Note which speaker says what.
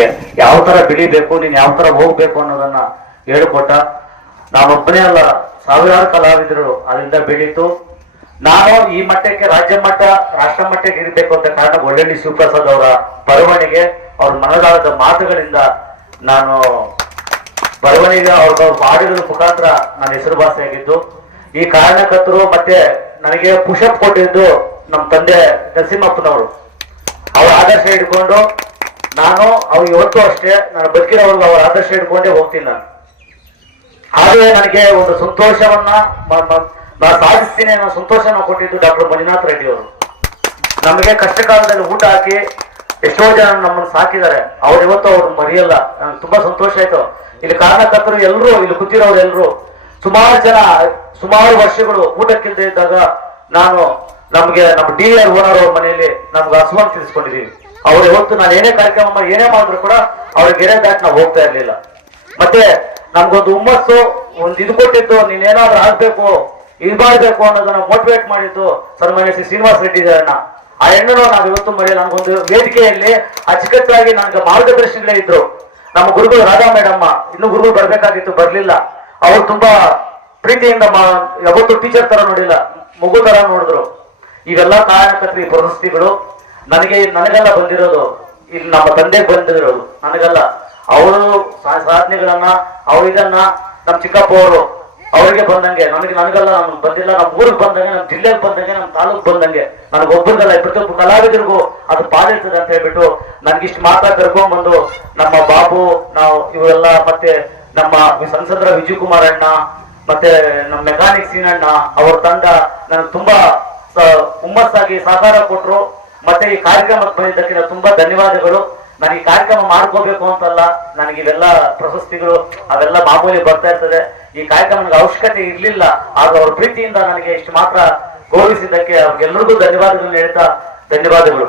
Speaker 1: ನಮ್ಗೆ ಯಾವ ತರ ಬೆಳಿಬೇಕು, ನೀನ್ ಯಾವ ತರ ಹೋಗ್ಬೇಕು ಅನ್ನೋದನ್ನ ಹೇಳ್ಕೊಟ್ಟ. ನಾನೊಬ್ಬನೇ ಅಲ್ಲ, ಸಾವಿರಾರು ಕಲಾವಿದರು ಅದರಿಂದ ಬೆಳೀತು. ನಾನು ಈ ಮಟ್ಟಕ್ಕೆ, ರಾಜ್ಯ ಮಟ್ಟ, ರಾಷ್ಟ್ರ ಮಟ್ಟಕ್ಕೆ ಇರಬೇಕು ಅಂತ ಕಾರಣ ಒಳ್ಳೆಳ್ಳಿ ಶಿವಪ್ರಸಾದ್ ಅವರ ಬರವಣಿಗೆ, ಅವ್ರ ಮನದಾಳದ ಮಾತುಗಳಿಂದ ನಾನು ಬರವಣಿಗೆ ಅವ್ರ ಹಾಡುಗಳ ಮುಖಾಂತರ ನನ್ನ ಹೆಸರುವಾಸಿಯಾಗಿದ್ದು ಈ ಕಾರಣಕರ್ತರು ಮತ್ತೆ ನನಗೆ ಪುಷಪ್ ಕೊಟ್ಟಿದ್ದು ನಮ್ಮ ತಂದೆ ನರಸಿಂಹಪ್ಪನವರು. ಅವ್ರ ಆದರ್ಶ ಹಿಡ್ಕೊಂಡು ನಾನು, ಅವ್ರು ಇವತ್ತು ಅಷ್ಟೇ ನಾನು ಬದುಕಿರೋವರೆಗೂ ಅವ್ರ ಆದರ್ಶ ಇಟ್ಕೊಂಡೇ ಹೋಗ್ತೀನಿ ನಾನು. ಹಾಗೆ ನನಗೆ ಒಂದು ಸಂತೋಷವನ್ನ ನಾನು ಸಾಧಿಸ್ತೀನಿ ಅನ್ನೋ ಸಂತೋಷನ ಕೊಟ್ಟಿದ್ದು ಡಾಕ್ಟರ್ ಮಂಜುನಾಥ್ ರೆಡ್ಡಿ ಅವರು. ನಮಗೆ ಕಷ್ಟ ಕಾಲದಲ್ಲಿ ಊಟ ಹಾಕಿ ಎಷ್ಟೋ ಜನ ನಮ್ಮನ್ನು ಸಾಕಿದ್ದಾರೆ. ಅವ್ರು ಇವತ್ತು ಅವ್ರು ಮರೆಯಲ್ಲ. ನನಗೆ ತುಂಬಾ ಸಂತೋಷ ಆಯ್ತು. ಇಲ್ಲಿ ಕಾರಣಕರ್ತರು ಎಲ್ಲರೂ ಇಲ್ಲಿ ಕೂತಿರೋರು ಸುಮಾರು ಜನ, ಸುಮಾರು ವರ್ಷಗಳು ಊಟಕ್ಕಿಲ್ಲದೆ ಇದ್ದಾಗ ನಾನು ನಮಗೆ ನಮ್ಮ ಡಿ ಆರ್ ಓನರ್ ಅವ್ರ ಮನೆಯಲ್ಲಿ ನಮ್ಗೆ ಹಸುವನ್ನು ತಿಳಿಸ್ಕೊಂಡಿದೀವಿ ಅವ್ರು ಇವತ್ತು ನಾನು ಏನೇ ಕಾರ್ಯಕ್ರಮ ಮಾಡಿ ಏನೇ ಮಾಡಿದ್ರು ಕೂಡ ಅವ್ರ ಗೆರೆ ದಾಟಿ ನಾವು ಹೋಗ್ತಾ ಇರ್ಲಿಲ್ಲ. ಮತ್ತೆ ನಮ್ಗೊಂದು ಹುಮ್ಮಸ್ಸು, ಒಂದು ಇದು ಕೊಟ್ಟಿದ್ದು ನೀನೇನಾದ್ರೂ ಆಗ್ಬೇಕು, ಇದು ಮಾಡ್ಬೇಕು ಅನ್ನೋದನ್ನ ಮೋಟಿವೇಟ್ ಮಾಡಿದ್ದು ಸನ್ಮಾನ್ಯ ಶ್ರೀ ಶ್ರೀನಿವಾಸ ರೆಡ್ಡಿ ಅಣ್ಣ. ಆ ಹೆಣ್ಣನ್ನು ನಾವು ಇವತ್ತು ಮರೆಯಲ್ಲ. ನಮ್ಗೊಂದು ವೇದಿಕೆಯಲ್ಲಿ ಅಚ್ಚುಕಟ್ಟಾಗಿ ನನಗೆ ಮಾರ್ಗದರ್ಶನಗಳೇ ಇದ್ರು. ನಮ್ಮ ಗುರುಗಳು ರಾಧಾ ಮೇಡಮ್ಮ, ಇನ್ನು ಗುರುಗಳು ಬರ್ಬೇಕಾಗಿತ್ತು, ಬರ್ಲಿಲ್ಲ. ಅವ್ರು ತುಂಬಾ ಪ್ರೀತಿಯಿಂದ ಯಾವತ್ತು ಯಾವತ್ತೂ ಟೀಚರ್ ತರ ನೋಡಿಲ್ಲ, ಮಗು ತರ ನೋಡಿದ್ರು. ಇವೆಲ್ಲ ಕಾರಣಕರ್ತರು ಪ್ರಶಸ್ತಿಗಳು ನನಗೆ ನನಗೆಲ್ಲ ಬಂದಿರೋದು ಇಲ್ಲಿ ನಮ್ಮ ತಂದೆಗೆ ಬಂದಿರೋದು ನನಗಲ್ಲ. ಅವರು ಸಾಧನೆಗಳನ್ನ ಅವ್ರು ಇದನ್ನ ನಮ್ಮ ಚಿಕ್ಕಪ್ಪ ಅವರು, ಅವರಿಗೆ ಬಂದಂಗೆ. ನನಗೆ, ನನಗಲ್ಲ ನಮ್ಗೆ ಬಂದಿಲ್ಲ. ನಮ್ಮ ಊರಿಗೆ ಬಂದಂಗೆ ನಮ್ಮ ಜಿಲ್ಲೆಗೆ ಬಂದಂಗೆ ನಮ್ಮ ತಾಲೂಕ್ ಬಂದಂಗೆ. ನನಗೆ ಒಬ್ಬರಿಗಲ್ಲ ಪ್ರತಿಯೊಬ್ಬ ಕಲಾವಿದರಿಗೂ ಅದು ಪಾಲಿರ್ತದೆ ಅಂತ ಹೇಳ್ಬಿಟ್ಟು ನನಗಿಷ್ಟು ಮಾತಾ ಕರ್ಕೊಂಡ್ಬಂದು ನಮ್ಮ ಬಾಬು, ನಾವು ಇವರೆಲ್ಲ ಮತ್ತೆ ನಮ್ಮ ಸಂಸದರ ವಿಜಯ್ ಕುಮಾರ್ ಅಣ್ಣ, ಮತ್ತೆ ನಮ್ಮ ಮೆಕ್ಯಾನಿಕ್ ಸೀನಣ್ಣ ಅವ್ರ ತಂಡ ನನಗೆ ತುಂಬಾ ಹುಮ್ಮಸ್ಸಾಗಿ ಸಹಕಾರ ಕೊಟ್ರು. ಮತ್ತೆ ಈ ಕಾರ್ಯಕ್ರಮಕ್ಕೆ ಬಂದಿದ್ದಕ್ಕೆ ನಾನು ತುಂಬಾ ಧನ್ಯವಾದಗಳು. ನಾನು ಈ ಕಾರ್ಯಕ್ರಮ ಮಾಡ್ಕೋಬೇಕು ಅಂತಲ್ಲ, ನನಗೆ ಇವೆಲ್ಲ ಪ್ರಶಸ್ತಿಗಳು, ಅವೆಲ್ಲ ಮಾಮೂಲಿ ಬರ್ತಾ ಇರ್ತದೆ. ಈ ಕಾರ್ಯಕ್ರಮ ಅವಶ್ಯಕತೆ ಇರ್ಲಿಲ್ಲ. ಆಗ ಅವ್ರ ಪ್ರೀತಿಯಿಂದ ನನಗೆ ಇಷ್ಟು ಮಾತ್ರ ಗೌರವಿಸಿದ್ದಕ್ಕೆ ಅವ್ರಿಗೆಲ್ಲರಿಗೂ ಧನ್ಯವಾದಗಳನ್ನ ಹೇಳ್ತಾ, ಧನ್ಯವಾದಗಳು.